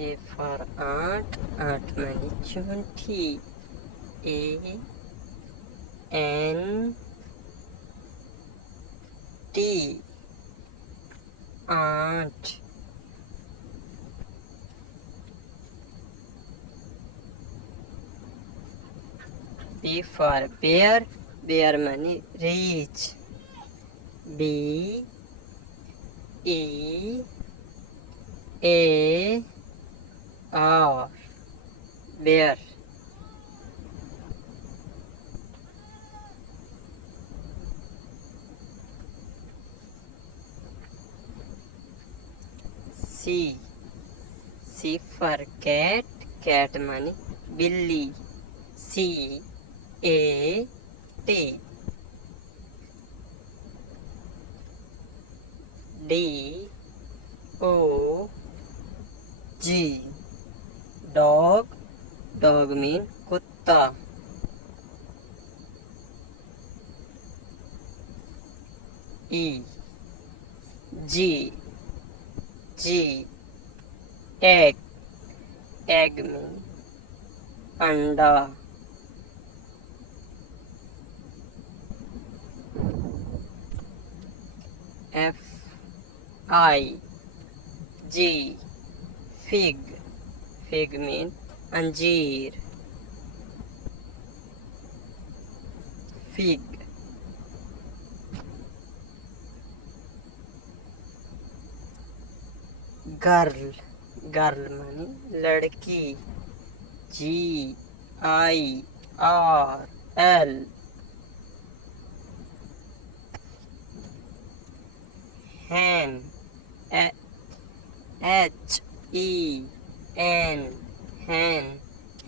A for ant, ant means chunti. A N T, ant. B for bear, bear means reach. B E A R, bear. C for cat, cat means billy. C A T. D O G, dog, dog means kutta. E G egg, egg means anda. F I G, fig, fig means anjeer. Fig. Girl, girl means ladki. GIRL. Hen, HEN, hen,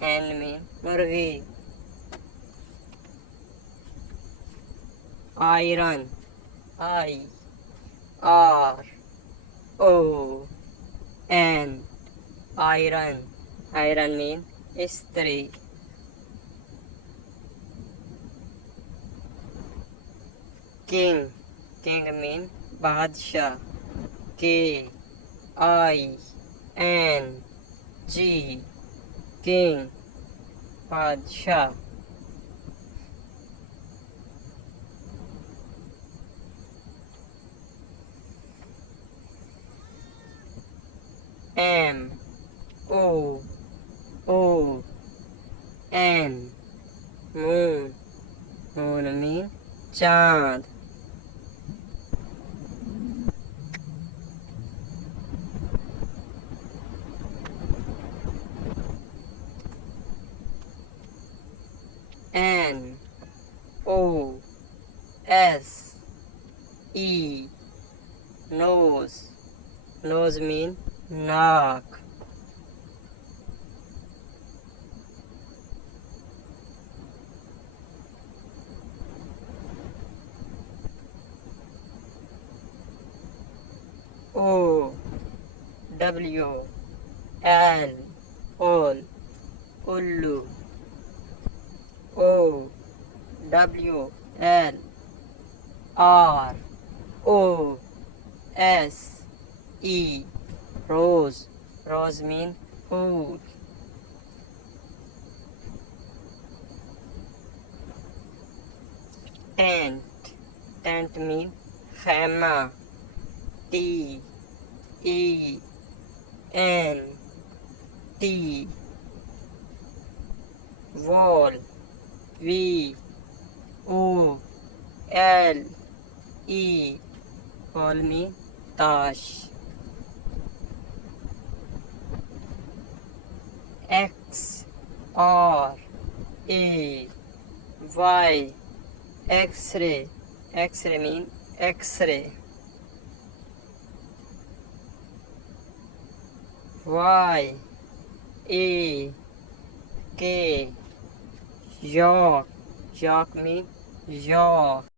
hen means murgi. Iron, IRON, iron, iron means istri. King, king means badshah. KING, king, badshah. MOON, moon, moon means Chant. NOSE, nose, nose means naak. OWL, ullu. OWLROSE, rose, rose means food. Tent, tent means khema. TENT, wall. WOLE, wall means tash. XRAY, X-ray, X-ray means X-ray. YAK, yak, yak means yak.